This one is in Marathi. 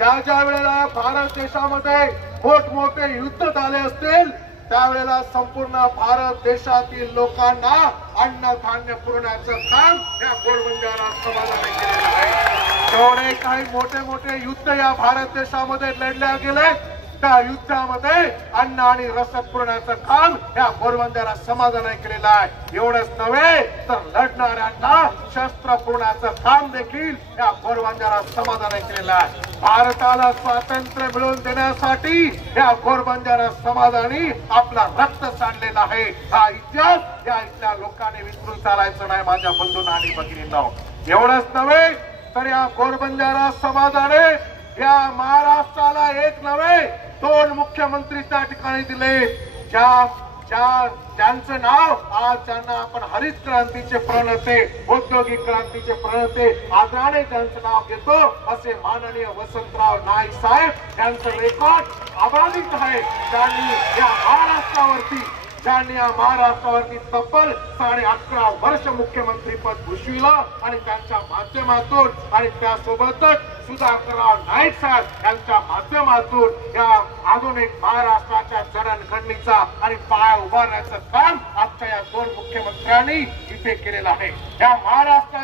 ज्या वेळेला भारत देशामध्ये मोठमोठे युद्ध झाले असतील त्यावेळेला संपूर्ण भारत देशातील लोकांना अन्नधान्य पुरवण्याचं काम या घोडबंजारा समाजाने केलेलं आहे। जेवढे काही मोठे मोठे युद्ध या भारत देशामध्ये लढल्या गेले त्या युद्धामध्ये अन्न आणि रसद पुरवण्याचं काम या घोडबंजारा समाजाने केलेलं आहे। एवढंच नव्हे तर लढणाऱ्यांना शस्त्र पुरवण्याचं काम देखील या घोडबंजारा समाजाने केलेलं आहे। भारताला स्वातंत्र्य मिळवून देण्यासाठी या घोडबंजारा समाजाने आपला रक्त सांडलेला आहे। हा इतिहास या इथल्या लोकांनी विसरून चालायचं नाही माझ्या बंधूंना आणि भगिनींनो। एवढंच नव्हे तर या घोडबंजारा समाजाने या महाराष्ट्राला एक नव्हे दोन मुख्यमंत्री त्या ठिकाणी दिले ज्यांचं नाव आज ज्यांना आपण हरित क्रांतीचे प्रणेते औद्योगिक क्रांतीचे प्रणेते आदराने ज्यांचं नाव घेतो असे माननीय वसंतराव नाईक साहेब यांचं रेकॉर्ड अबाधित आहे। त्यांनी या महाराष्ट्रावरती तब्बल 11.5 वर्ष मुख्यमंत्री पद भूषविलं आणि त्यांच्या माध्यमातून आणि त्यासोबतच सुधाकरराव नाईक साहेब यांच्या माध्यमातून या आधुनिक महाराष्ट्राच्या जडणघडणीचा आणि पाया उभारण्याचं काम आजच्या या दोन मुख्यमंत्र्यांनी इथे केलेलं आहे। या महाराष्ट्र